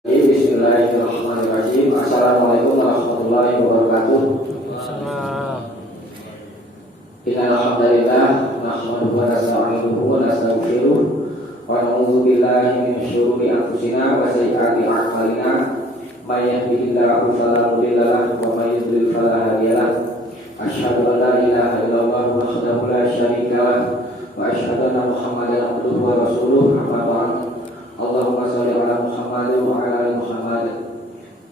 Bismillahirrahmanirrahim. Assalamualaikum warahmatullahi wabarakatuh. Innal hamdalillah nahmaduhu wa nasta'inuhu wa nastaghfiruh wa na'udzu billahi min syururi anfusina wa sayyiati a'malina. May yahdihillahu fala mudilla lahu wa may yudlil fala hadiya lahu. Asyhadu an la ilaha illallah wahdahu la syarika lahu wa asyhadu anna Muhammadan abduhu wa rasuluh. Amma ba'd. Allahumma sholli ala Muhammad wa ala ali Muhammad.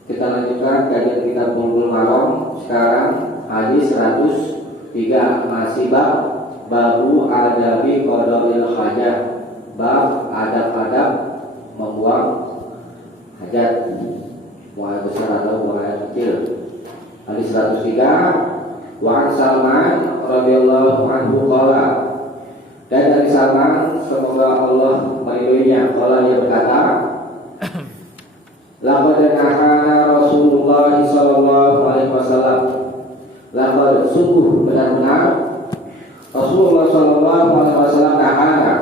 Kita lanjutkan kajian kitab Bulughul Maram. Sekarang hadis 103 masih babu adabi qada'il hajat. Bab adab-adab membuang hajat, buang besar atau buang air kecil. Hadis 103 wa Salman radhiyallahu anhu qala, dan dari Salman semoga Allah meridhoinya, qala ia berkata, laqad nahana Rasulullah sallallahu alaihi wasallam, laqad sungguh benar-benar Rasulullah sallallahu alaihi wasallam nahana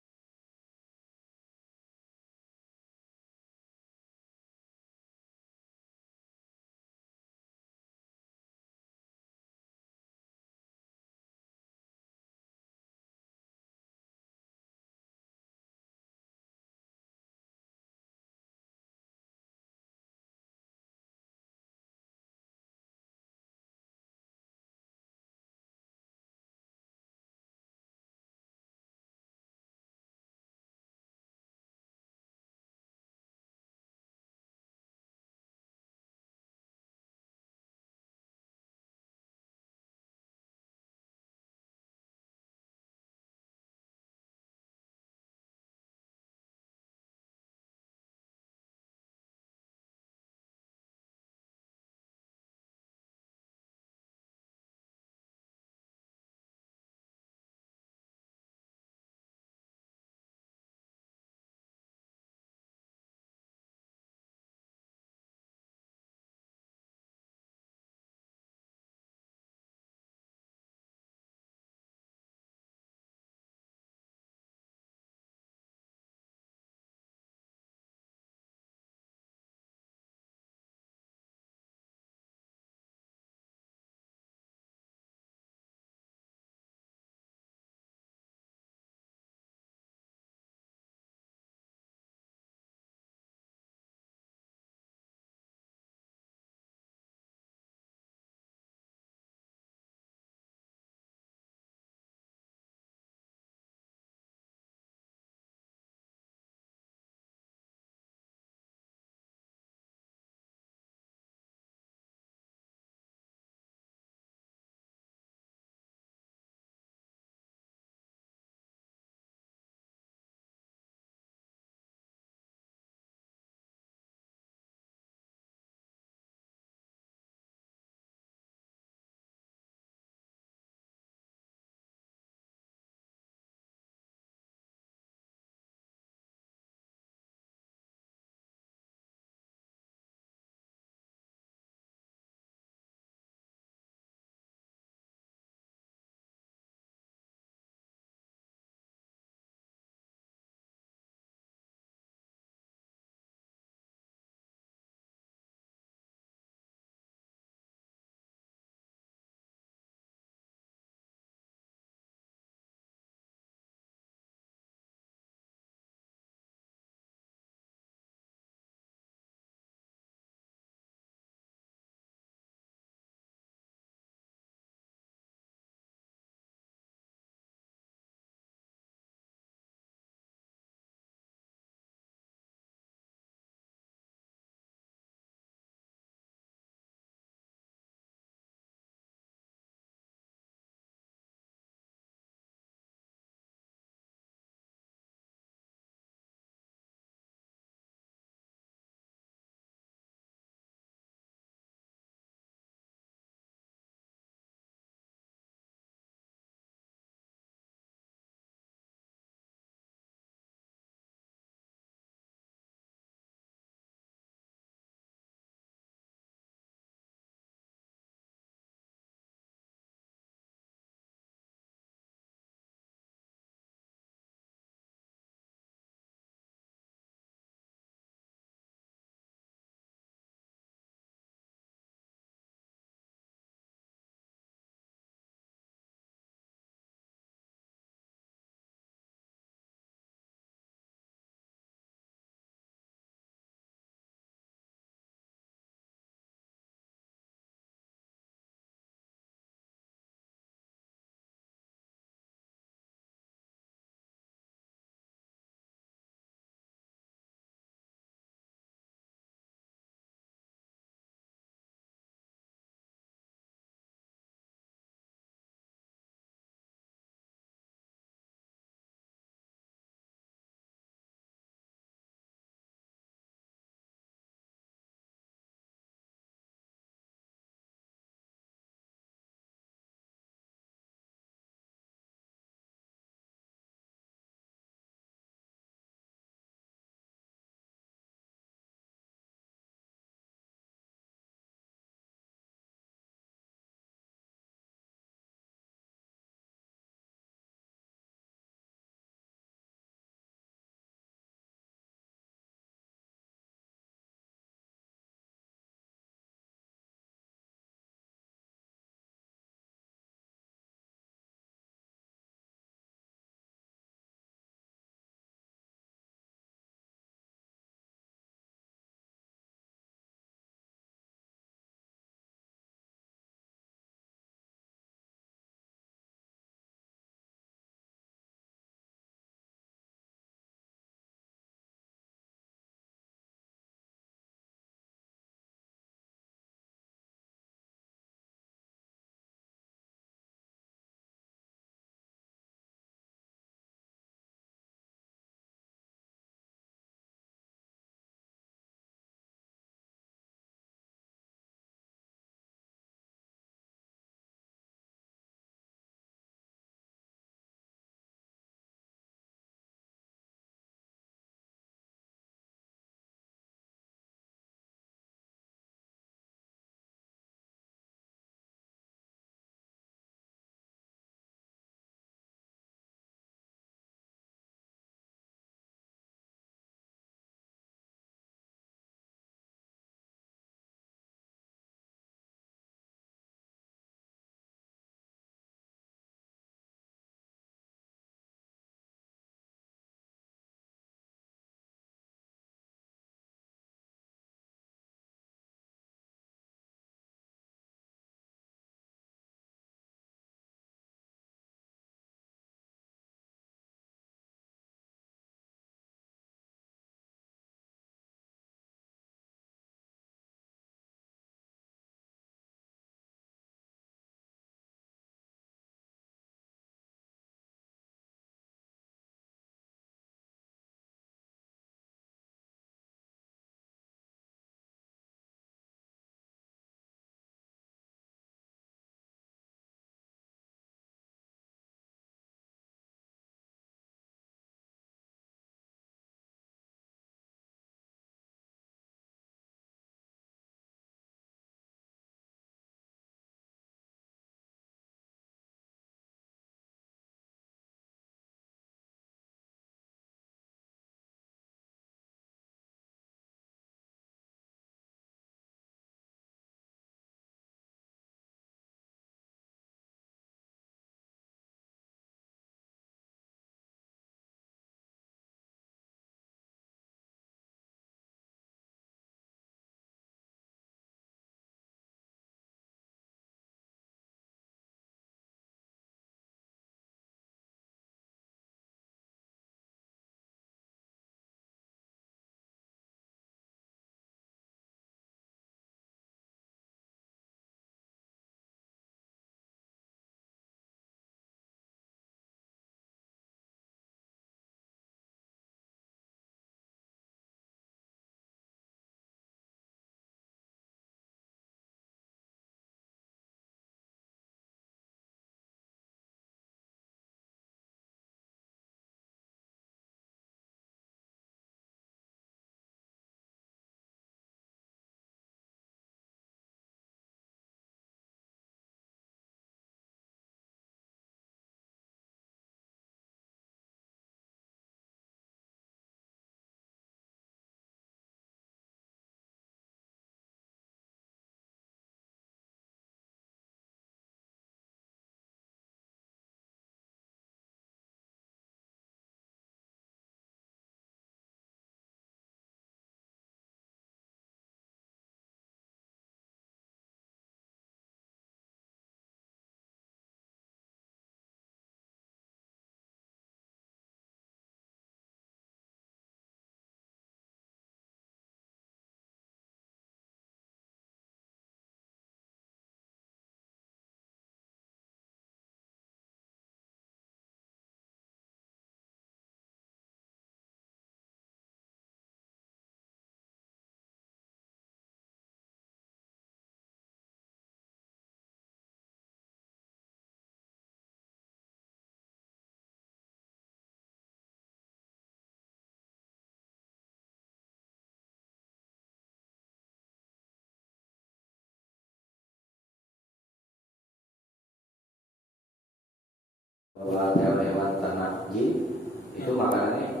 Bahwa hewan ternak jin itu makanannya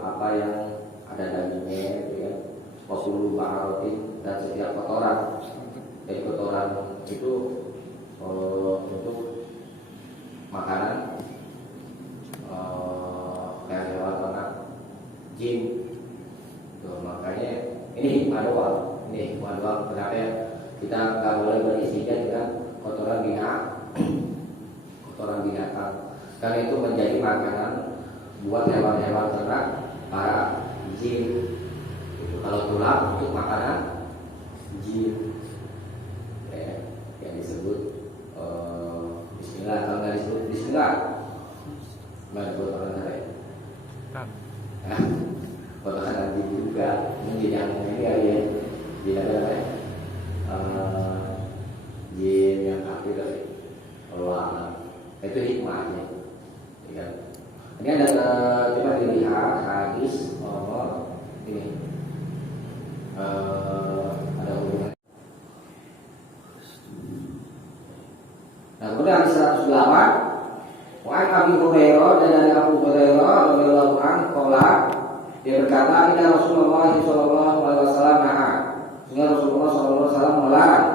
apa yang ada dagingnya, gitu ya. Wasulu ba'arotin, dan setiap kotoran. Jadi kotoran itu untuk makanan kayak hewan ternak jin. Tuh, makanya ini hikmah doang. Kenapa ya? Kita nggak boleh beristinja dengan kotoran binatang. Karena itu menjadi makanan buat hewan-hewan ternak para jin. Kalau tulang untuk makanan jin, yang disebut Bismillah. Kalau nggak disebut Bismillah, nggak disebut orang lain. Kotoran jin juga, jin yang ini ya, jin apa ya? Jin yang kafir dari Allah. Itu hikmahnya. Ya. Ini ada coba dilihat hadis nomor ini. Ada hubungan. Nah, kemudian hadis 108. Wa Abi Hurairah, dan dari Abu Hurairah radhiyallahu anhu qala, dia berkata, "Inna Rasulullah sallallahu alaihi wasallam naha." Sehingga Rasulullah sallallahu alaihi wasallam melarang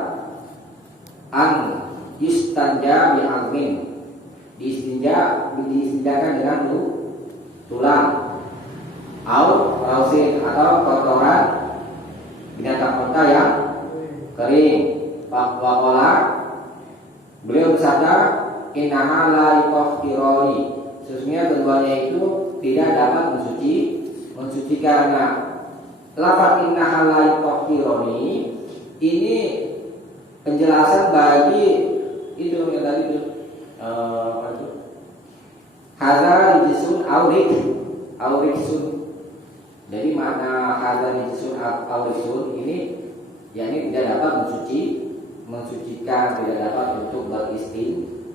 an istanja bi'azmin, diistinjakan dengan tulang, au rausin, atau kotoran binatang kota yang kering. Waqala, beliau bersabda, innaha la yutahhirani, sesungguhnya keduanya itu tidak dapat mensucikan. Nah, lafaz innaha la yutahhirani ini penjelasan bagi itu yang tadi itu hadza rijsun auriksun. Jadi makna hadza rijsun auriksun ini yakni tidak dapat mensucikan, tidak dapat untuk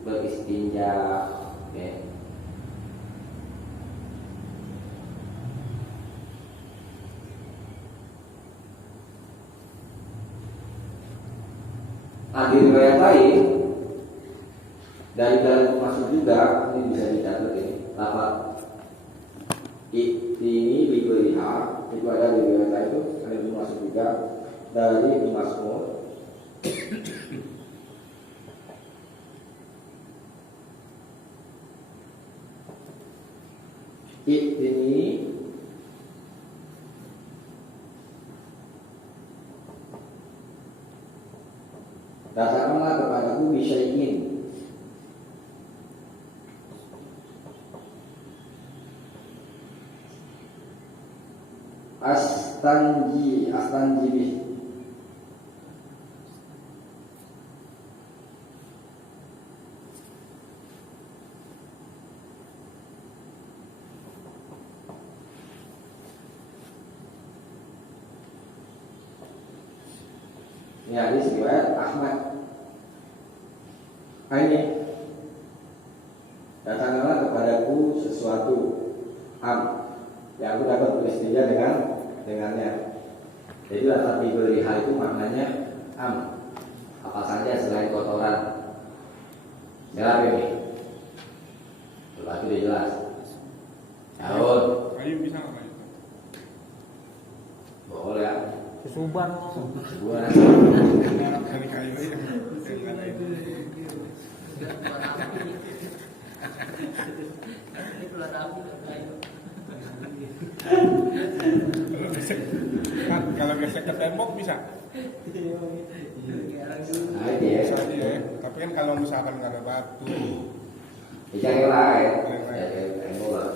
beristinja. Okay. Nah, di riwayat lain dari dalam masuk juga, ini bisa dicatat ini lafaz ini diberiha itu ada di riwayat lain, itu ada di masuk juga dari Ibnu Mas'ud. Ini datanglah kepadaku bisyai'in, astanji bih, ini hadis riwayat Ahmad. Ini datanglah kepadaku sesuatu yang aku dapat beristinja dengannya. Jadi lafaz biberiha itu maknanya apa saja selain kotoran. Jelas ini? Coba itu dia jelas. Tahun. Kayu bisa nggak itu? Boleh ya. Susuban. Dari kayu aja. Kalau gesek ke tembok bisa. Nah, dia. Bisa aja ya. Tapi kan kalau misalkan nggak ada batu, Jangan lain. Tembok lah.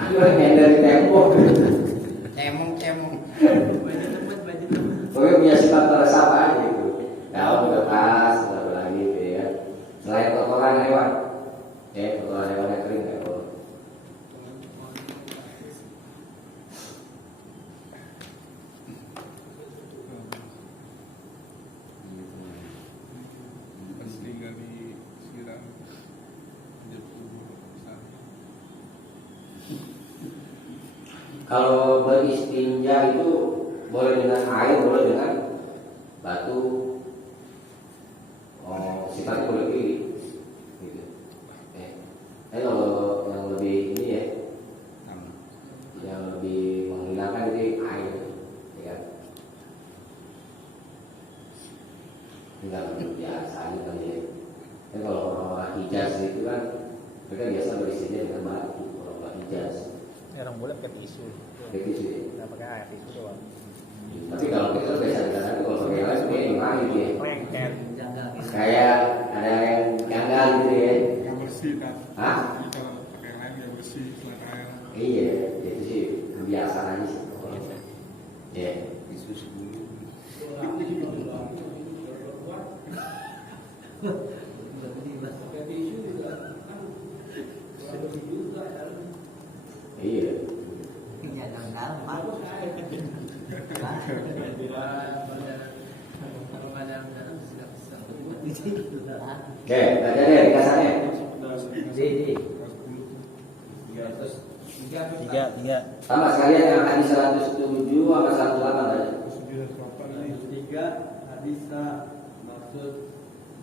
Aku yang dari tembok. Cemong. Pokoknya punya sifat teresap aja gitu. Daun kertas, lalu lagi gitu ya. Selain kotoran hewan, kotoran hewan yang kering ya. pas tinggal disiram. Kalau beristinja itu boleh dengan air, boleh dengan batu. yang boleh pakai tisu. Kayak gitu ya. Nggak pakai air tisu doang. Tapi kalau kita biasa jalan itu kalau pakai alas kayak gimana gitu ya? Lengket. Kayak ada yang janggal gitu ya. Yang bersih kan. Hah? Jadi kalau pakai yang lain yang bersih selain air. Iya, itu sih kebiasaan aja sih. Ya. Iya. Oke, baca deh ringkasannya. Tiga. Sama sekalian yang hadis 107 sama 108 tadi. Tiga, hadisa maksud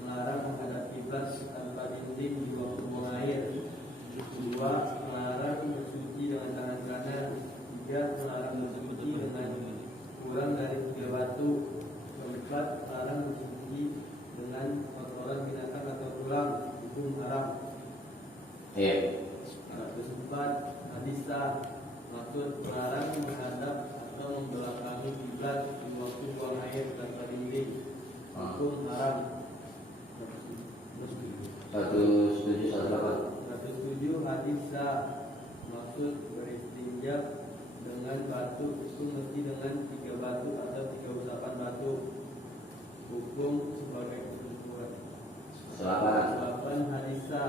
melarang menghadap kiblat tanpa dinding di waktu buang air. Dua, melarang bersuci dengan tangan kanan. Tiga, melarang bersuci dengan kurang dari 3 batu. Keempat, melarang bersuci dengan kotoran binatang atau tulang. Hukum haram. Iya. 104, hadisa maksud melarang menghadap atau membelakangi kiblat di waktu buang air tanpa dinding. Hukum haram. 107 108. 107, hadisa maksud beristinja dengan batu itu mesti dengan 3 batu atau 3 usapan batu. Hukum sebagai ketentuan. 8, hadisa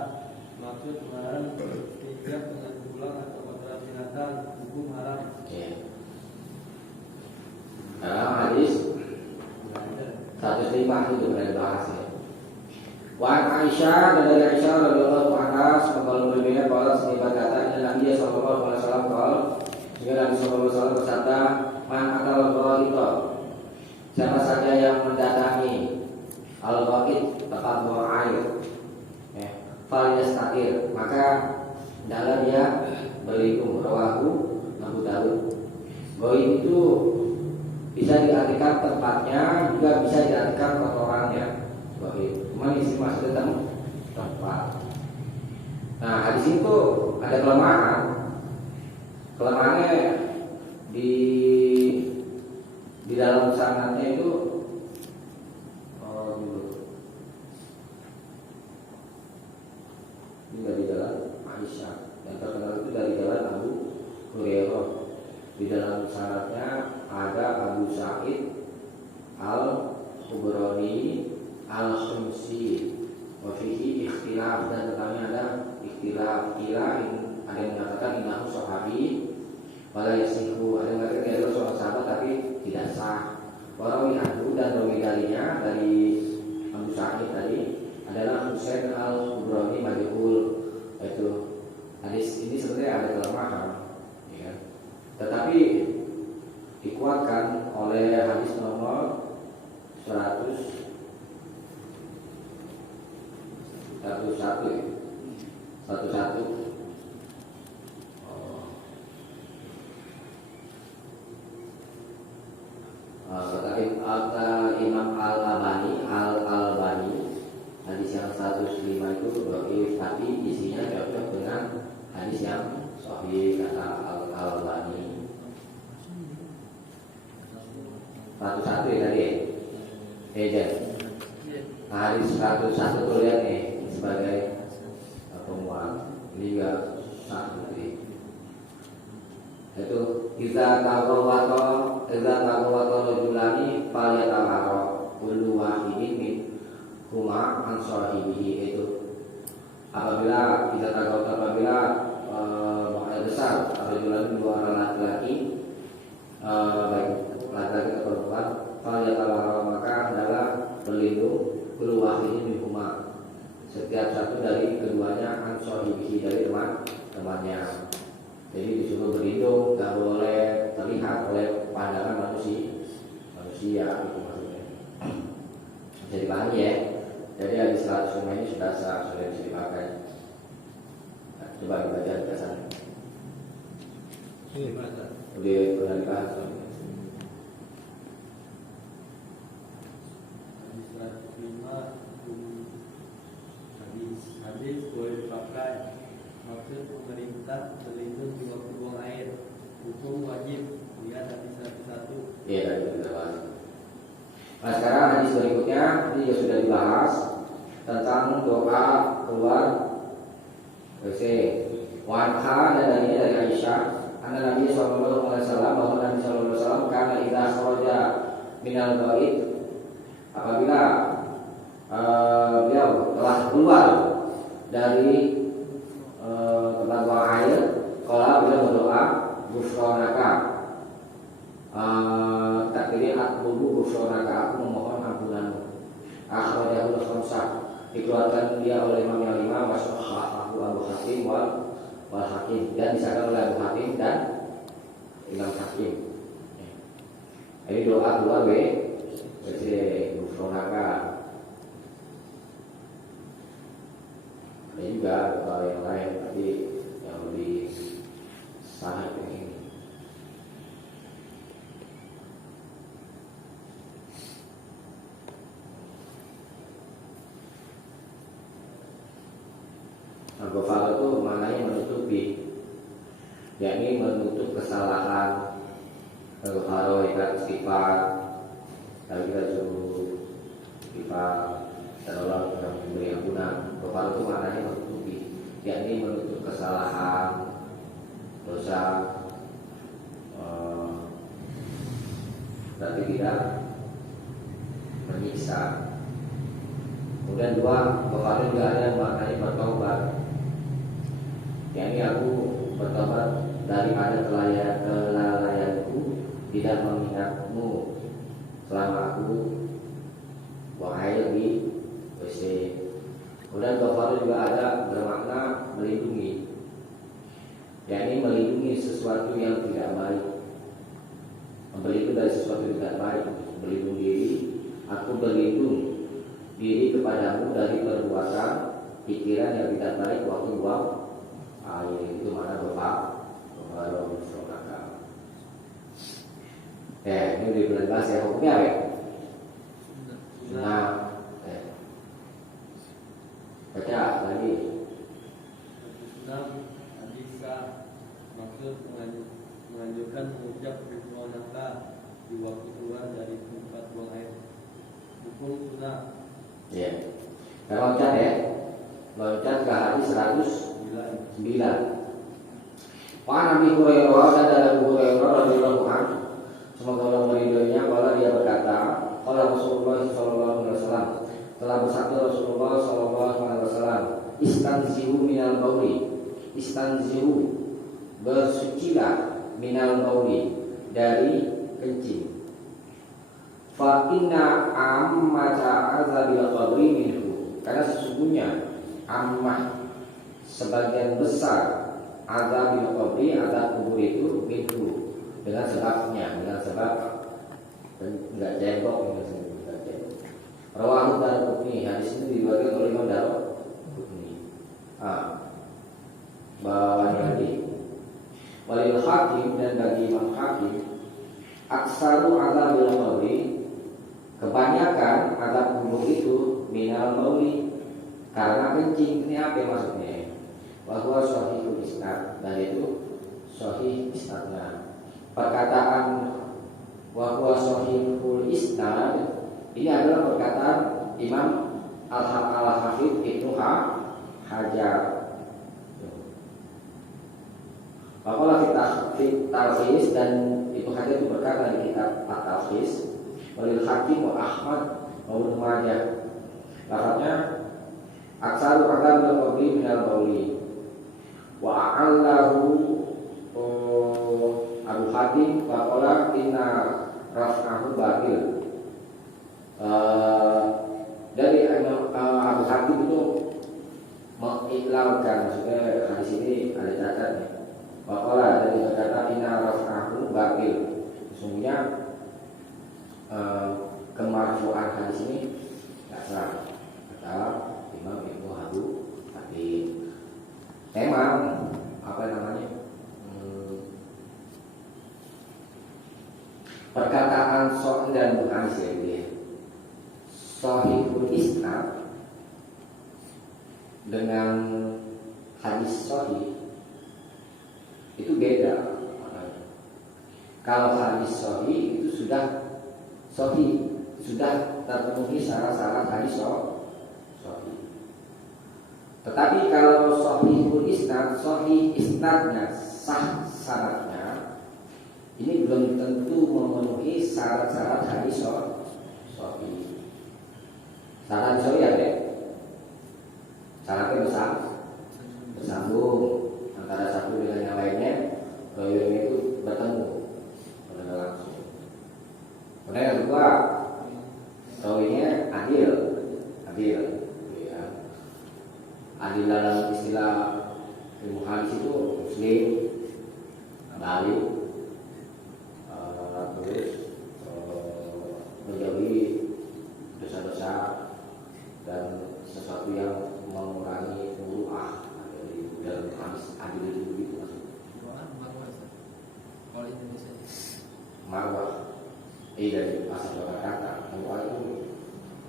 maksud melarang beristinja dengan tulang atau kotoran binatang. Hukum haram. Iya. Nah, hadis 105 itu sudah dibahas ya. Wan Aisyah dan dari Aisyah radhiyallahu anha semoga berbeda bahwa setiap kata ini Nabi sallallahu alaihi wasallam qol jika Nabi sallallahu alaihi wasallam bersabda man atal ghaita siapa saja yang mendatangi al-ghaid tempat buang air fal yastatir maka hendaklah dia berlindung. Rawahu Abu Dawud. Ghaid itu bisa diartikan tempatnya juga bisa diartikan kotorannya. Cuma isi maksudnya tempat. Nah, hadis itu ada kelemahan. Kelemahannya di dalam sanadnya itu ini dari jalan Aisyah yang terkenal itu dari jalan Abu Hurairah. Di dalam sanadnya ada Abu Sa'id Al-Khubrani Al-Khumsi wafihi ikhtilaf dan tentangnya ada ikhtilaf ada yang mengatakan innahu sahabi wala yasihu, ada yang mengatakan dia adalah seorang sahabat tapi tidak sah. Warawi anhu dan rawi darinya dari Abu Sa'id tadi adalah Husain Al-Khubrani majhul. Itu hadis ini sebenarnya ada kelemahan ya. Tetapi dikuatkan oleh hadis nomor 101 kata Imam Al-Albani hadis yang 105 itu dhaif tapi isinya cocok dengan hadis yang sahih kata Al-Albani. 101 ya tadi ya. Hadis 101 tuh lihat nih sebagai penguat. Ini juga satu itu kita tahu rajulani falyatahara kullu wahidin min huma an sahibihi. Itu apabila kita tahu besar rajulani dua orang laki-laki baik laki-laki atau perempuan falyatahara maka adalah berlindung kullu wahidin min huma setiap satu dari keduanya an sahibihi dari temannya. Jadi disuruh berlindung, tidak boleh terlihat oleh pandangan manusia itu maksudnya. Bisa dipahami ya. Jadi hadis 105 ini sudah bisa dipakai. Nah, coba dibaca ringkasan. Lebih pernah dibahas. Hadis boleh dipakai maksud pemerintah berlindung di waktu buang air. berikutnya ini juga sudah dibahas tentang doa keluar WC. Wanha dan dari Aisyah, anna Nabi sallallahu alaihi wasallam, bahwa Nabi sallallahu alaihi wasallam karena idza kharaja minal bait, apabila beliau telah keluar dari tempat buang air, kalau beliau berdoa ghufranaka, takdirnya atlubu ghufranaka, aku memohon ampunanmu. Akhrajahu al-khamsah, dikeluarkan dia oleh Imam yang lima, washahahu Abu Hatim wal Hakim, dan disahkan oleh Abu Hatim dan Imam Hakim. Ini doa keluar WC ghufranaka. Ada juga doa yang lain, tapi yang lebih sahih ini. Al-Ghafar itu maknanya menutupi, yakni menutup kesalahan. Al-Ghafar itu istighfar, kalau kita suruh istighfar dan Allah akan memberi ampunan. Ghafar itu maknanya menutupi, yakni menutup kesalahan, dosa, berarti tidak menyiksa. Kemudian dua, Ghafar juga ada maknanya bertobat, yakni aku bertobat daripada kelalaianku, tidak mengingatmu selama aku buang air di WC. Kemudian Ghafar juga ada bermakna melindungi, yakni melindungi sesuatu yang tidak baik, berlindung dari sesuatu yang tidak baik, berlindung diri. Aku berlindung diri kepadamu dari perbuatan pikiran yang tidak baik waktu buang air. Itu mana Ghafar. Ini udah bulan bahas ya, hukumnya apa ya? Nah, baca lagi. Bisa maksud menganjurkan mengucap ghufranaka di waktu keluar dari tempat buang air. Hukum sunnah. Ya. Kita loncat ya. Loncat ke hadis 109. Wa Nabi Hurairah, dan dari Abu Hurairah radhiyallahu anhu, semoga Allah meridhoinya, bahwa dia berkata, qala Rasulullah sallallahu alaihi wasallam, telah bersabda Rasulullah sallallahu alaihi wasallam, istanzihu minal bauli, istanzihu, bersucilah minal bauli, dari kencing. Fa inna ammata azabil qabri minhu, karena sesungguhnya ammah, sebagian besar, azabil qabri, azab kubur itu minhu, dengan sebabnya, dengan sebab enggak jengkok, enggak jengkok. Rawahu Daraqutni, hadis ini diriwayatkan oleh Imam Daraqutni. Bawahnya lagi, walil Hakim, dan bagi Imam Hakim, aksaru azabil qabri, kebanyakan azab kubur itu minal bauli, karena kencing. Ini apa maksudnya? Bahwa sahihul isnad, dan itu sahih isnadnya. Perkataan bahwa sahihul isnad ini adalah perkataan Imam Al-Hafidh Ibnu Hajar. Bahwa Talkhis, dan Ibnu Hajar itu berkata di kitab At-Talkhis, walil Hakim wa Ahmad wa Ibnu Majah, lafadznya aksaru azabil qabri minal bauli. Wa a'allahu Abu Hatim faqala inna raf'ahu batil. Dari Abu Hatim itu mengiklalkan, maksudnya hadis ini ada cacatnya. Faqala, dari berkata inna raf'ahu batil, sesungguhnya kemarfu'an hadis ini tidak sah, kata Imam Ibnu Hatim. Memang apa namanya, perkataan Sahih dan Bukhari ya, Sahihul isnad dengan hadis sahih itu beda. Kalau hadis sahih itu sudah sahih, sudah terpenuhi syarat-syarat hadis sahih. Tetapi kalau sahihul isnad, sahih isnadnya sah syaratnya, ini belum tentu memenuhi syarat-syarat hadis sahih. Syarat sahih ya, syaratnya bersambung antara satu dengan yang lainnya, rawinya itu bertemu pada langsung. Kemudian yang kedua, rawinya adil, ya. Adil dalam istilah ilmu hadis itu muslim, balik, terus menjauhi dosa-dosa dan sesuatu yang mengurangi muruah dari dalam hadis adil itu begitu maksudnya. Kalau Indonesia Marwah, dari asal kata muruah itu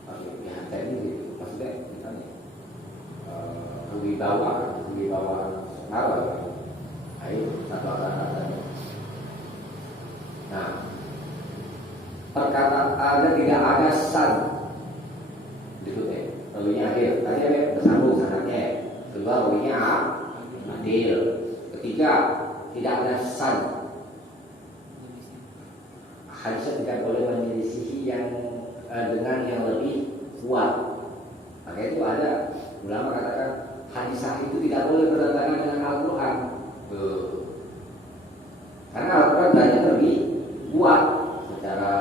maksudnya dihargai gitu. Maksudnya misalnya wibawa marwah, ayo satu kata. Nah, perkataan tidak ada san berikutnya. Rawinya adil, tadi ada bersambung sanadnya. Kedua, rawinya adil. Ketiga, tidak ada san. Hadisnya tidak boleh menyelisihi yang dengan yang lebih kuat. Maka itu ada ulama katakan hadis sahih itu tidak boleh bertentangan dengan Al-Quran. Karena Al-Quran banyak lebih kuat secara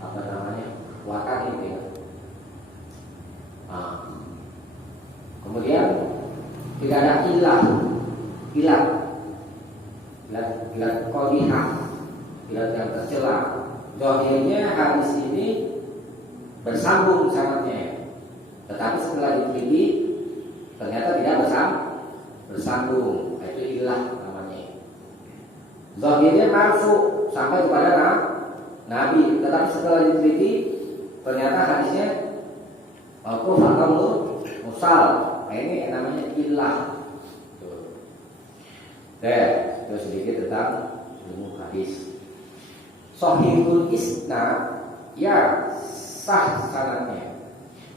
kekuatan itu ya. Nah, kemudian tidak ada ilah qadihah, ilah yang tercela. Zahirnya hadis ini bersambung sanadnya, tetapi setelah diteliti ternyata tidak bersambung. Itu ilah namanya. Zahirnya marfu sampai kepada Nabi, tetapi setelah diteliti ternyata hadisnya mauquf atau mursal. Nah, ini namanya ilah. Itu sedikit tentang ilmu hadis. Sahihul isnad ya sah sanadnya,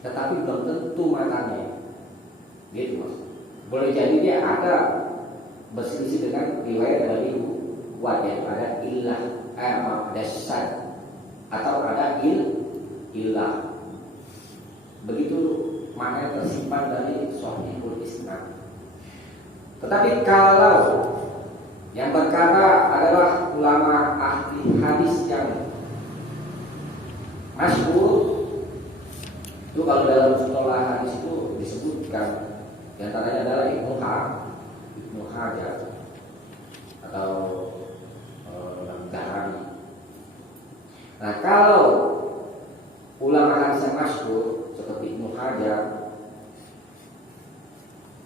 tetapi belum tentu matanya. Gitu mas. Boleh jadi dia ada berselisih dengan riwayat dari kuat ya, ada ilah, ada sad atau ada ilah. Begitu makna tersimpan dari sahihul isnad. Tetapi kalau yang berkata adalah ulama ahli hadis yang masyhur, itu kalau dalam sekolah hadis itu disebutkan di antaranya adalah Ibnu Hajar atau Dhahabi. Nah, kalau ulama hadis yang masyhur seperti Ibnu Hajar,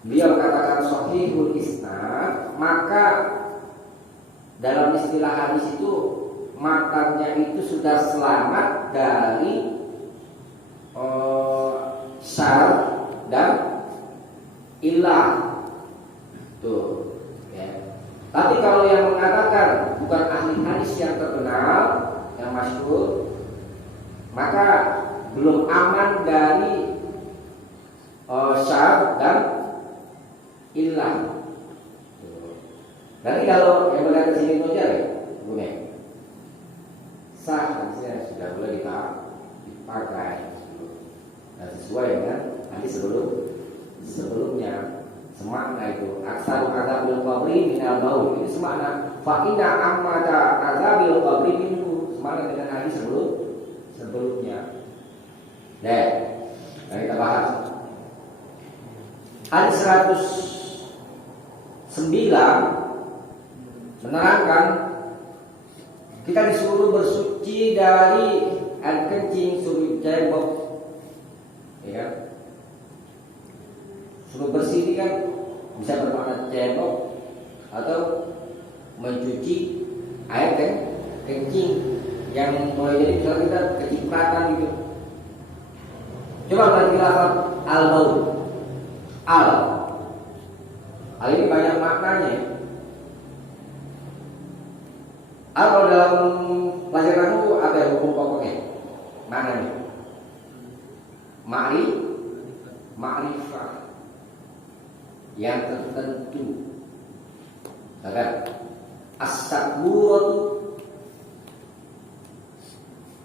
beliau katakan sahihul isnad, maka dalam istilah hadis itu matanya itu sudah selamat dari syar dan ilah. Tuh, ya. Tapi kalau yang mengatakan bukan ahli hadis yang terkenal, yang masyhur, maka belum aman dari syar dan ilah. Nanti kalau yang berkata sini saja ya, boleh sah hadisnya sudah boleh dipakai. Nah, sesuai dengan nanti sebelumnya semakna itu aksar azabil qabri minal maut, itu semakna fa inna amata azabil qabri minhu, semakna dengan hadis sebelumnya. Nah, kita bahas hadis 109 menerangkan kita disuruh bersuci dari air kencing, suruh cebok, ya. Suruh bersih ini kan bisa bermakna cebok atau mencuci air kencing yang boleh jadi misalnya kita kecipratan gitu. Coba kita lafaz al-baul. Al ini banyak maknanya. Kalau dalam pelajaran itu ada hukum pokoknya, mana nih? ma'rifah yang tertentu. Misalkan as-saburatu,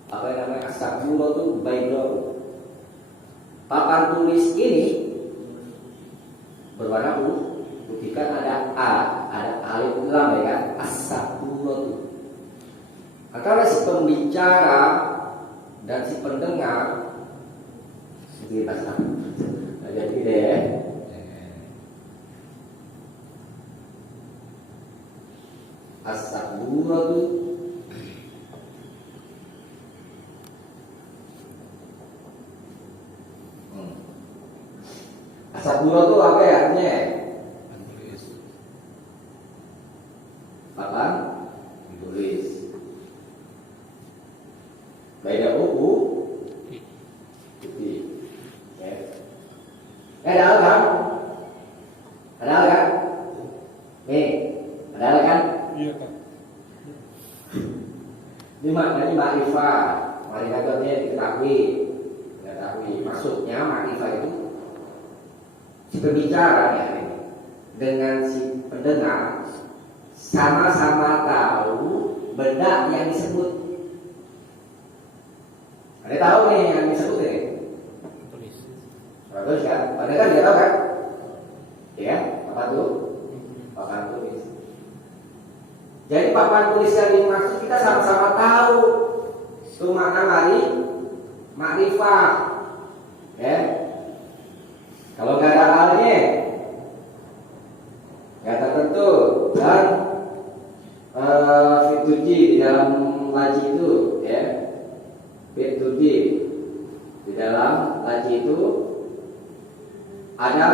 apa yang namanya as-saburatu baydau. Papan tulis ini berwarna putih, kan ada ada alif lam, ya kan, as-saburatu. Antara si pembicara dan si pendengar sedikit bahasa. Jadi deh. As-saburatu As-saburatu apa ya artinya? Papan tulis. Beda buku putih. Ada kan? Ada kan? Nih, ada kan? Iya Pak. Ini maknanya ma'rifah. Ma'rifah itu artinya diketahui. Maksudnya ma'rifah itu si pembicara ya, dengan si pendengar sama-sama tahu benda yang disebut. Ada tahu nih yang disebut ini? Tulis. Terus kan? Padahal kan dia tahu kan? Ya, apa tuh? Papan tulis. Jadi papan tulis yang dimaksud kita sama-sama tahu itu makna ma'rifah. Ya. Kalau nggak ada halnya, nggak tertentu, dan fituji di dalam laji itu, ya, fituji di dalam laji itu ada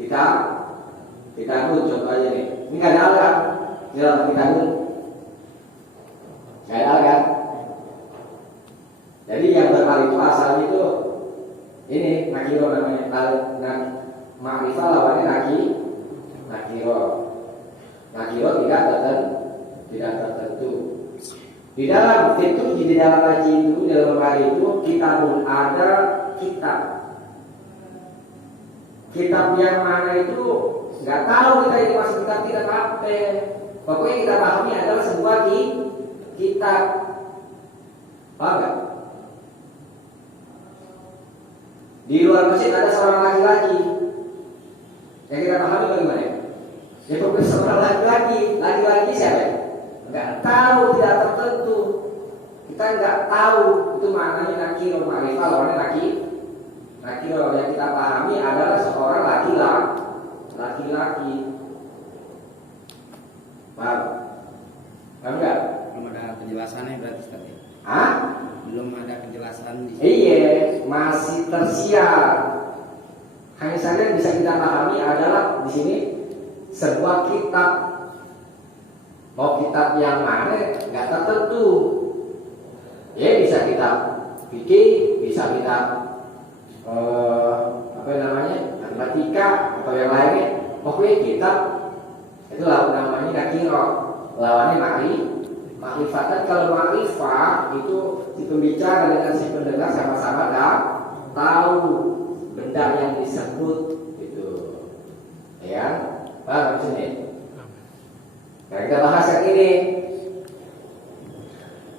kita contoh aja nih. Ini nggak ada kan? Di dalam kita nggak ada kan? Jadi yang berhal itu asalnya itu ini nakiro namanya. Ma'rifah lawannya nakiro. Nakiro tidak tertentu. Di dalam itu, di dalam laji itu, di dalam hari itu kita pun ada kitab. Kitab yang mana itu nggak tahu kita ini masuk kitab tidak apa. Pokoknya kita pahami adalah sebuah kitab. Paham nggak? Di luar masjid ada seorang laki-laki. Yang kita pahami bagaimana? Ya pokoknya seorang laki-laki. Laki-laki siapa? Nggak tahu, tidak tertentu. Kita nggak tahu itu maknanya nakiro. Ma'rifah lawannya nakiro. Yang kita pahami adalah seorang laki-laki. Paham? Paham nggak? Belum ada penjelasannya berarti Ustaz ya? Hah? Belum ada penjelasan di sini. Iya, masih tersiar. Hanya saja bisa kita pahami adalah di sini sebuah kitab. Mau kitab yang mana nggak tertentu. Ya bisa kitab fikih, bisa kitab apa namanya matematika atau yang lainnya. Pokoknya kitab itulah namanya nakiro. Lawannya ma'rifatan. Kalau ma'rifah itu si pembicara dengan si pendengar sama-sama tahu benda yang disebut gitu. Ya, paham sini? Nah, kita bahas yang ini.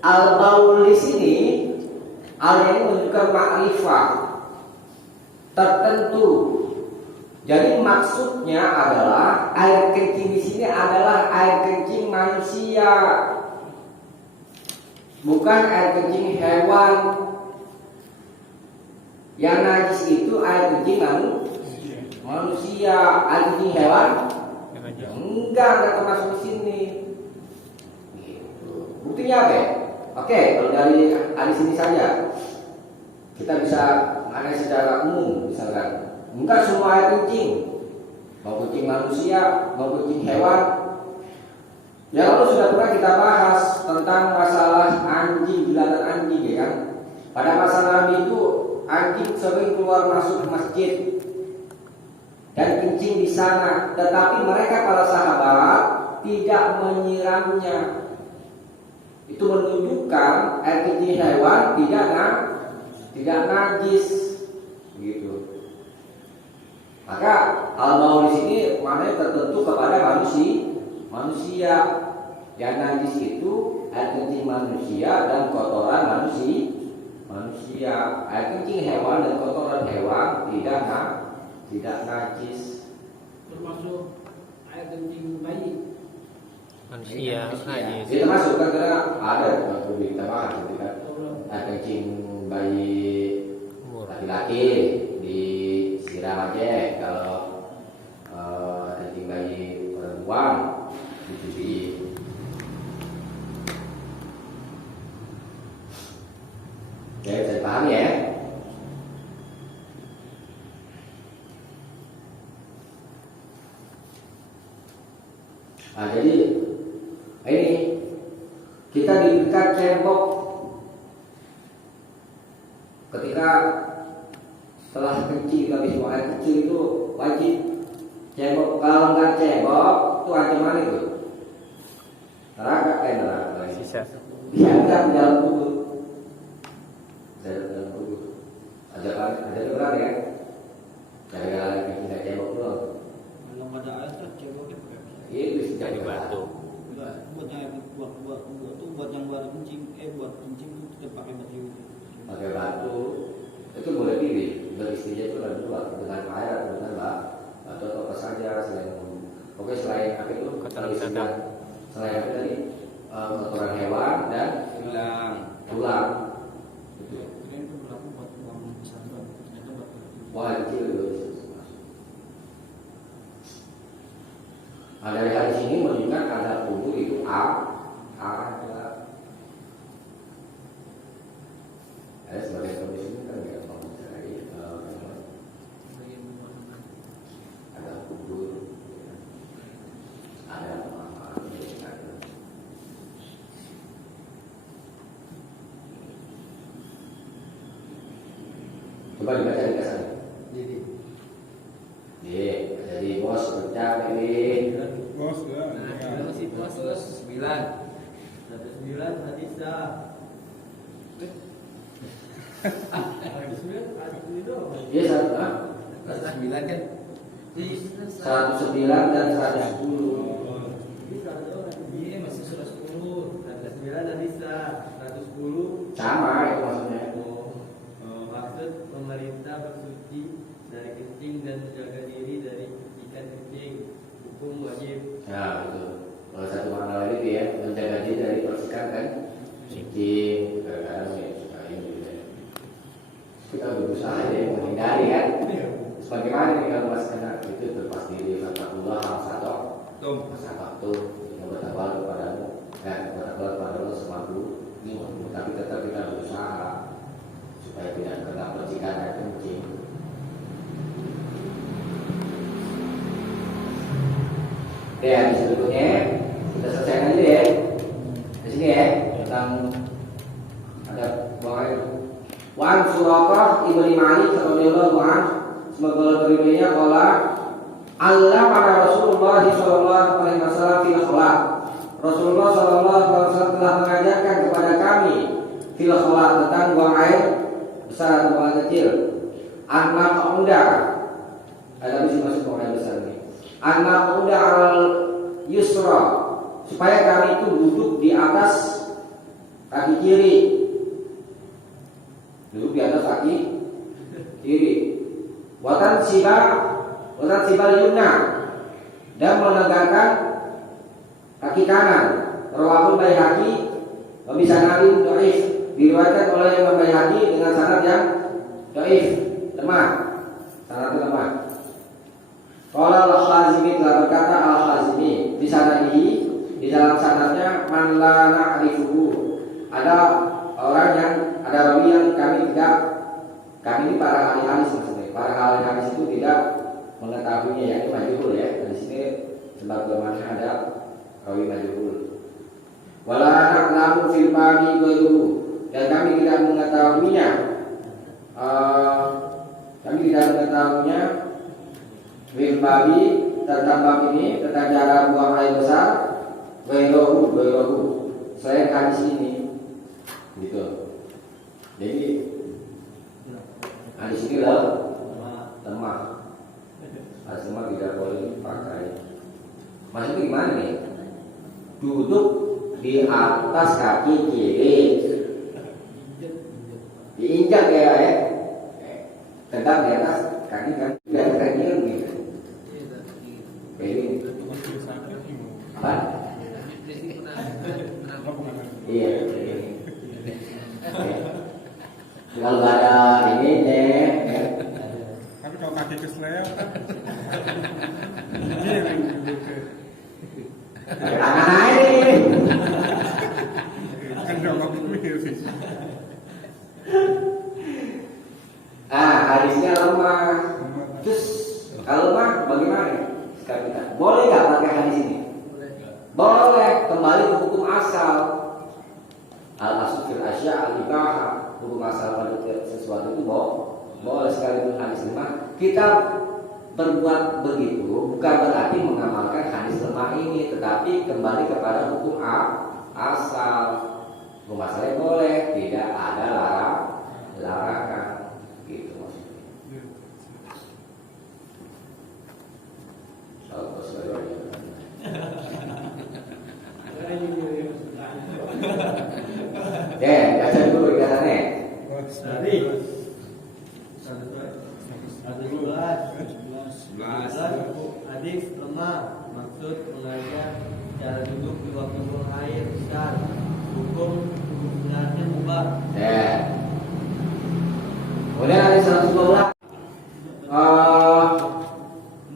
Al-baul di sini, al ini menunjukkan ma'rifah tertentu. Jadi maksudnya adalah air kencing di sini adalah air kencing manusia. Bukan air kencing hewan. Yang najis itu air kencing manusia. Air kencing hewan enggak termasuk di sini. Gitu. Buktinya apa? Oke, kalau dari sini saja kita bisa mengenai secara umum, misalkan enggak semua air kencing, mau kencing manusia, mau kencing hewan. Ya lalu sudah pernah kita bahas tentang masalah anjing, gilatan anjing, ya kan? Pada masa Nabi itu anjing sering keluar masuk masjid dan kencing di sana, tetapi mereka para sahabat tidak menyiramnya. Itu menunjukkan air kencing hewan tidak najis, begitu. Maka al-baul di sini maknanya tertentu kepada manusia. Yang najis itu air kencing manusia dan kotoran manusia. Air kencing hewan dan kotoran hewan tidak najis. Termasuk air kencing bayi. Manusia najis. Dia termasuk kan karena ada berita bahas kan air kencing bayi laki-laki disiram aja. Kalau kencing bayi perempuan dicuci. Ya, bisa dipahami ya. Nah, jadi ini kita diberikan cebok ketika setelah kencing habis buang air kecil itu wajib cebok. Kalau nggak cebok itu ancaman itu neraka neraka. Sisa. Dianggap dalam kubur. Ada berat ya. Gara-gara kita cebok doang. Belum ada air cebok Itu Dari sejak batu. buat yang buat kencing buat kencing itu kita pakai batu. Pakai batu itu boleh pilih. Beristinya itu ada dua, dengan air atau dengan batu atau apa saja selain pokoknya selain apa itu Kotoran istilah selain apa tadi kotoran hewan dan tulang itu. Ini itu berlaku buat uang besar doang. Ternyata buat Wah kecil itu. Nah, dari hadis ini menunjukkan ada kubur itu ada. Sebagai kondisi kan nggak mau mencari ada kubur, ada apa-apa. Coba dibaca di sana. Jadi bos kerja ini. Bos ya. masih plus 9. 109 hadis sah. Hadis 9 hadis itu Iya 9 kan? 109 dan 110. Iya masih 110. 109 hadis sah. 110 Sama itu maksudnya. maksud pemerintah bersuci dari kencing dan menjaga diri dari ikan kencing. Hukum wajib. Ya betul. Kalau satu makna lagi itu ya menjaga diri dari persikan kan, kencing, kadang-kadang ya suka ini. Kita berusaha ya menghindari kan. Sebagaimana nih kalau masih kena itu terlepas diri Allah satu yang bertakwa kepadamu dan bertakwa kepada Allah semampu. Tapi tetap kita berusaha supaya tidak kena percikan dan kencing. Oke, habis berikutnya kita selesaikan aja ya. Di sini ya tentang ada buang air. Wan Suraqah ibni Malik radhiyallahu anhu semoga terimanya qala Allah pada Rasulullah sallallahu alaihi wasallam fil khala. Rasulullah sallallahu alaihi wasallam telah mengajarkan kepada kami fil khala tentang buang air besar atau buang air kecil. Anak muda ada mesti masuk buang air besar ini. Anak muda al yusra supaya kami itu duduk di atas kaki kiri. Duduk di atas kaki kiri. Watan sibal yumna dan menegakkan kaki kanan. Rawahul Baihaqi wa bi sanadin dhaif, diriwayatkan oleh Imam Baihaqi dengan sanad yang dhaif, lemah. Sanad lemah. Qala al-Khazimi telah berkata al-Khazimi di sanadihi di dalam sanadnya man la na'rifuhu. Ada orang yang ada rawi yang kami ini para ahli hadis maksudnya. Para ahli hadis itu tidak mengetahuinya, yakni majhul ya. Di sini sebab kelemahannya ada rawi majhul. Wala na'lamu fil babi ghairuhu, dan kami tidak mengetahuinya. Fil babi tentang bab ini, tentang cara buang air besar ghairuhu selain hadis ini. Gitu. Jadi lemah. Hadis lemah tidak boleh dipakai. Maksudnya gimana nih? Duduk di atas kaki kiri, diinjak ya, tegak di atas kaki kan, dan kakinya gitu. Ini Masih sakit ini. apa? Iya. Kalau nggak ada ini deh. Tapi kalau kaki kesleo miring gitu. Tangan aja nih. Kan jawab mikir sih. Hadisnya lemah. Terus kalau lemah bagaimana? Sekarang kita boleh nggak pakai hadis ini? Boleh. Kembali ke hukum asal. Al-asl fil asya al-ibahah. Hukum asal pada sesuatu itu boleh sekali itu hadis lemah. Kita berbuat begitu bukan berarti mengamalkan hadis lemah ini, tetapi kembali kepada hukum asal. Hukum asalnya boleh, tidak ada larangan. Gitu maksudnya. Baca dulu ikatannya. Tadi 11 hadis lemah maksud mengajar cara duduk di waktu buang air besar, hukum sebenarnya mubah. Kemudian ada 112.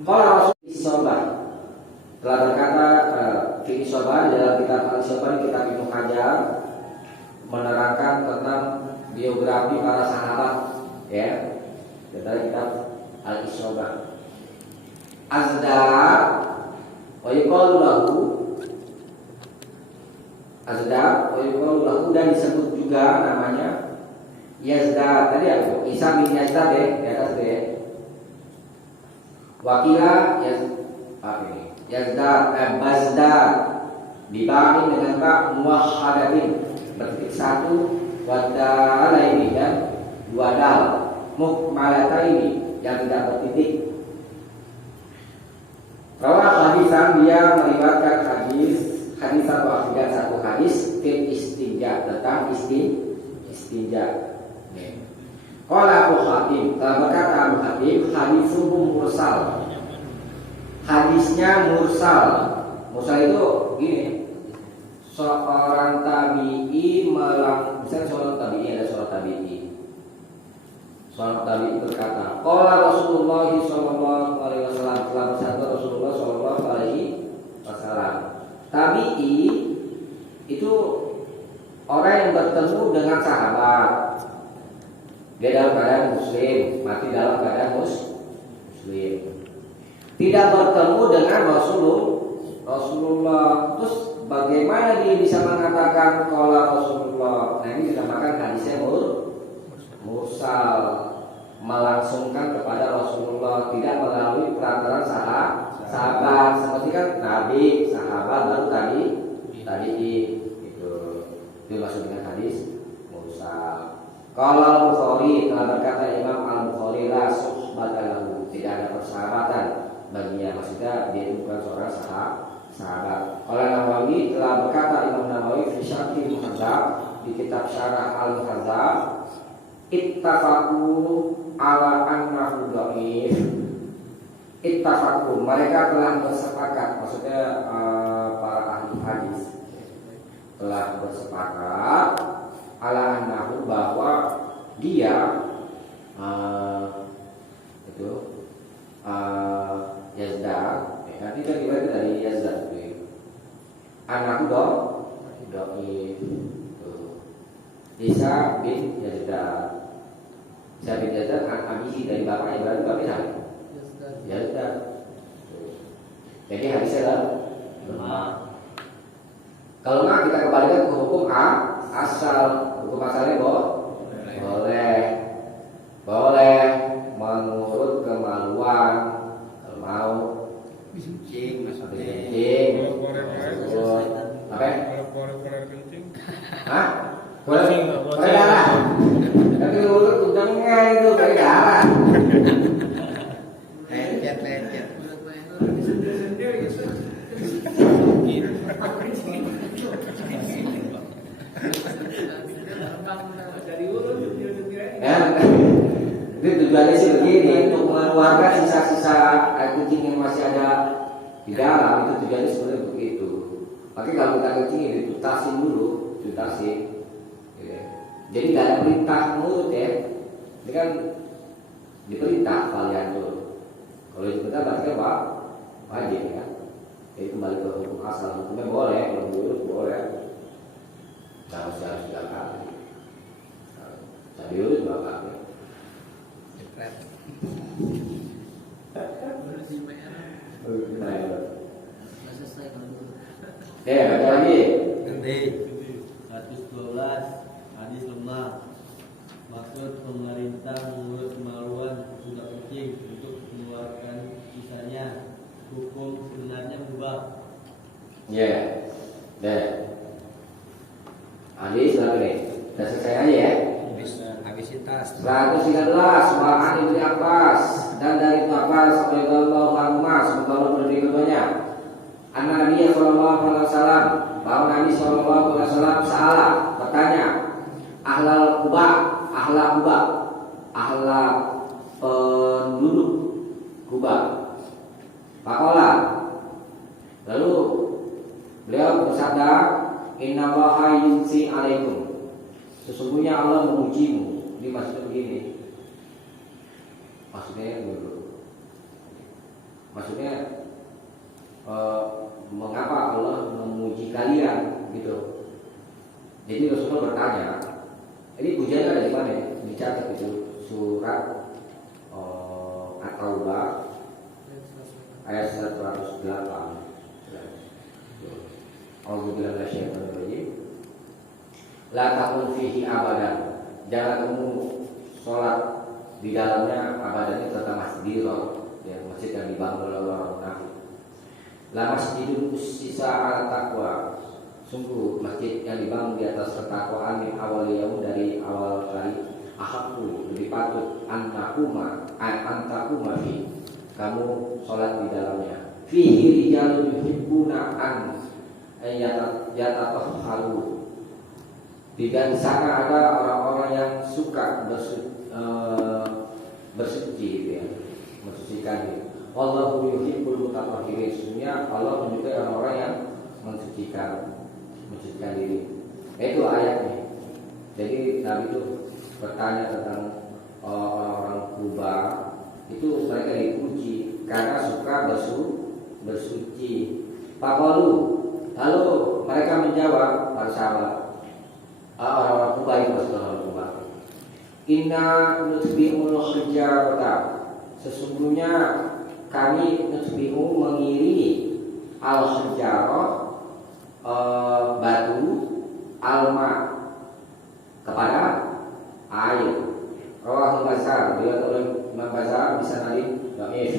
Kalau Rasul Isobah telah berkata fi Isobah dalam kitab Al-Isobah, kitab Ibnu Hajar menerangkan tentang biografi para sahabat, ya, dari kitab Al-Isobah. Azdar wa yuqalu lahu, Azdar wa yuqalu lahu, dan disebut juga namanya Yazdad. Tadi aku Isa bin Yazdad ya, di atas itu ya. Wakila Yazdad Bazdad dibarin dengan bak muwahhadatin bertitik satu, wadalaini dan dua dal, mukmalataini yang tidak bertitik. Rawah hadisan, dia meriwayatkan hadis satu hadis fil istinja, tentang istinja. Qala Abu Hatim, berkata Abu Hatim, hadisuhu mursal. Hadisnya mursal. Mursal itu gini, seorang tabi'i misalnya seorang tabi'i, ada seorang tabi'i. Seorang tabi'i berkata, qala Rasulullah sallallahu alaihi wasallam, telah bersabda Rasulullah sallallahu alaihi wasallam. Tabi'i itu orang yang bertemu dengan sahabat. Dia dalam keadaan muslim, mati dalam keadaan muslim. Tidak bertemu dengan Rasulullah. Terus bagaimana dia bisa mengatakan qala Rasulullah? Nah, ini dinamakan hadisnya mursal, melangsungkan kepada Rasulullah, tidak melalui perantaran sahabat. Seperti kan Nabi, sahabat, baru tadi itu dimaksud dengan hadis mursal. Kalau Al-Bukhari telah berkata Imam Al-Bukhari, la suhbata lahu, tidak ada persahabatan baginya, maksudnya dia bukan seorang sahabat. Kalau Nawawi telah berkata Imam Nawawi fi Syarhil Muhadzab, di kitab Syarah Al-Muhadzab, ittafaqu ala annahu dhaif. Ittafaqu, mereka telah bersepakat, maksudnya para ahli hadis telah bersepakat ala annahu, bahwa dia Yazdad, nanti kan kita dari Yazdad annahu dhaif. Isa bin Yazdad, Isa bin Yazdad Abisi, dari bapaknya berarti bapaknya Yazdad. Jadi hadisnya lemah. Kalau nggak kita kembalikan ke hukum asal. Hukum asalnya boleh menurut kemaluan. Kalau mau Kencing maksudnya. Apa? Kalau kencing. Hah? Boleh darah. Tapi menurut undangnya itu kayak darah. Itu tujuannya sih begini, untuk mengeluarkan sisa-sisa air kencing yang masih ada di dalam, itu tujuannya sebenarnya begitu. Makanya kalau kita kencing ya ditutasin dulu, tutasin. Ya. Jadi nggak ada perintah mulut ya, ini kan diperintah kalian tuh. Kalau diperintah berarti apa? Wajib ya. Jadi kembali ke hukum asal, hukumnya boleh, kalau diurut boleh. Harus 3 kali. Saya diurut 2 kali. selesai kalau dulu. Baca lagi. Nanti 112 hadis lemah. Maksud pemerintah mengurus kemaluan sudah kencing untuk mengeluarkan sisanya. Hukum sebenarnya mubah. Ya, deh. Hadis berapa nih? Udah selesai aja ya. Habisin tas. 113 Wa'an Ibnu Abbas dan dari Ibnu Abbas radhiyallahu anhu semoga Allah berdiri kepadanya. Nabi sallallahu alaihi wasallam, bahwa Nabi sallallahu alaihi wasallam salah bertanya ahlal Quba, ahla penduduk Quba. Faqala, lalu beliau bersabda, innallaha yunsi alaikum, sesungguhnya Allah mengujimu. Ini maksudnya begini. Maksudnya mengapa Allah memuji kalian gitu. Jadi Rasulullah bertanya, ini pujian ada di mana? Dicatat itu surat At-Taubah ayat 108. Alhamdulillah minasyaitonir rajim. La taqum fihi abadan. Jangan kamu sholat di dalamnya abadannya tetap masjidil, ya, masjid yang dibangun oleh orang munafik. La masjidun ussisa ala taqwa. Sungguh masjid yang dibangun di atas ketakwaan min awal yaum, dari awal kali. Ahaku, lebih patut antakuma fi, kamu sholat di dalamnya. Fihi rijalun yuhibbuna an yatatahharu. Di sana ada orang-orang yang suka bersuci gitu ya, mensucikan diri. Wallahu yuhibbul mutatahhirin. Sesungguhnya Allah menyukai orang-orang yang mensucikan diri. Itu ayatnya. Jadi Nabi itu bertanya tentang orang-orang Kuba, itu mereka dipuji karena suka bersuci. Faqalu, lalu mereka menjawab, para sahabat, orang-orang Kuba itu maksudnya orang Kuba, inna nutbi'ul hijarata, sesungguhnya kami nutbi'u mengiringi al-hijarah, batu, alma, kepada air. Rawahul Bazar, diriwayatkan oleh Imam Bazar bisanadin dhaif.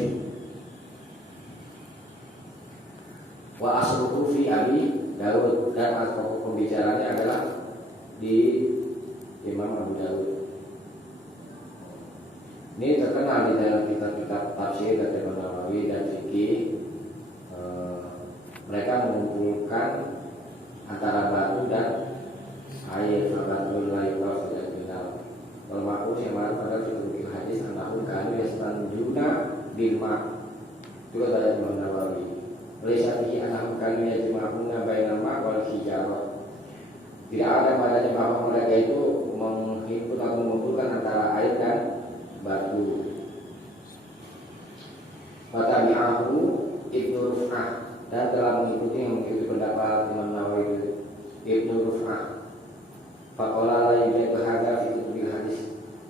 Wa asluhu fi Abi Dawud, dan asal pembicaranya adalah di Imam Abu Dawud. Ini terkenal di dalam kitab-kitab tafsir dan Imam Nawawi dan fikih. Mereka mengumpulkan antara batu dan air. Fabatul lahi wa fajatul. Kalau maku yang mana pada fikih hadis anahum kanu yastanjuna bil ma. Itu ada Imam Nawawi. Laisa fihi anahum kanu yajma'una bainal ma' wal hijarah. Tidak ada padanya bahwa mereka itu menghimpun atau mengumpulkan antara air dan batu. Fatabi'ahu Ibnu Ruf'ah, dan telah mengikuti pendapat Imam Nawawi Ibnu Ruf'ah. Faqala la yujad hadza fi kutubil hadis.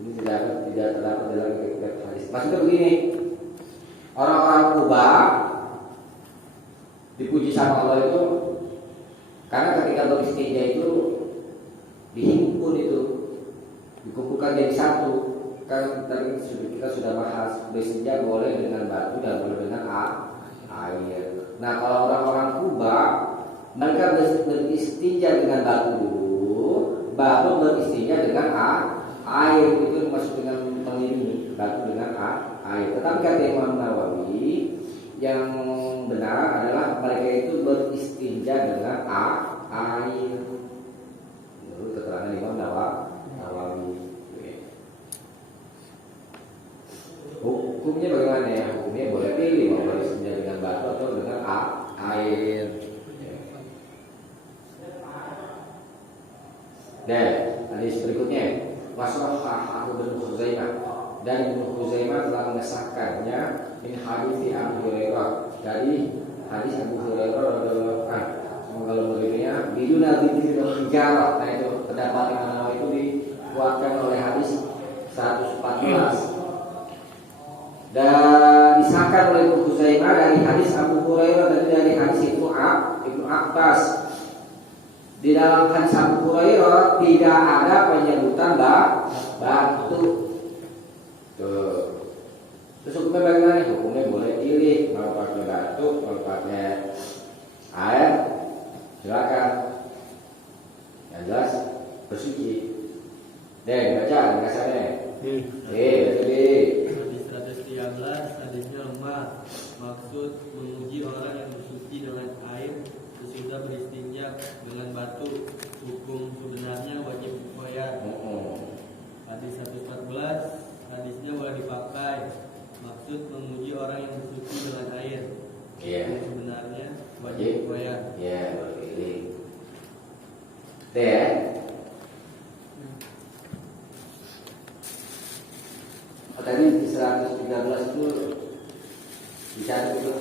Ini tidak terdapat dalam kitab hadis. Maksudnya begini, orang-orang Kuba dipuji sama Allah itu karena ketika beristinja itu dihimpun, itu dikumpulkan jadi satu. Kan tadi kita sudah bahas beristinja boleh dengan batu dan boleh dengan air. Nah, kalau orang-orang Kuba, mereka beristinja dengan batu dulu, baru beristinja dengan air. Itu maksud dengan mengiringi batu dengan air. Tetapi kata Imam Nawawi, yang benar adalah mereka itu beristinja dengan air. Menurut keterangan Imam Nawawi. Hukumnya bagaimana ya? Hukumnya boleh pilih mau beristinja dengan batu atau dengan air. Dan hadis berikutnya, wasrahah Abu bin Khuzaimah, dan Ibnu Khuzaimah telah mengesahkannya min hadis Abu Hurairah, dari hadis Abu Hurairah radhiyallahu anhu. Semoga lebihnya biduna dzikri hijarah. Nah itu pendapat Imam Nawawi itu dikuatkan oleh hadis 114 dan disahkan oleh Ibnu Khuzaimah dari hadis Abu Hurairah dan dari hadis Ibnu Abbas. Di dalam hadis Abu Hurairah tidak ada penyebutan batu. Terus hukumnya bagaimana? Hukumnya boleh pilih mau pakai batu, mau pakai air, silakan. Yang jelas bersuci. Deh, baca dasarnya. Baca deh. Hadis 113 hadisnya lemah. Maksud menguji orang yang bersuci dengan air sesudah beristinja dengan batu. Hukum sebenarnya wajib dibayar. Hadis 114 hadisnya boleh dipakai. Maksud menguji orang yang bersuci dengan air. Hukum sebenarnya wajib dibayar. Ya, boleh pilih. Deh. Tadi di 113 itu dicatat itu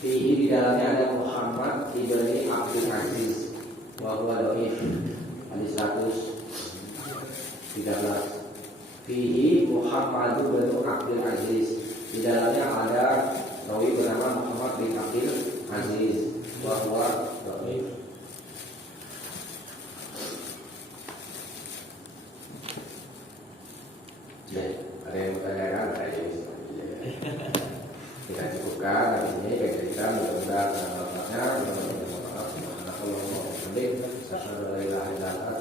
di dalamnya ada Muhammad ibni Abdul Aziz wa huwa dhaif. Hadis 113. Fihi Muhammad bin Abdul Aziz. Di dalamnya ada rawi bernama Muhammad bin Abdul Aziz wa huwa dhaif. Ada yang bertanyakan, ada yang kita cukupkan hari ini baik cerita mudah-mudahan bermanfaatnya. Mudah-mudahan bermanfaat. Subhanallah wa bihamdihi, asyhadu an la ilaha illa anta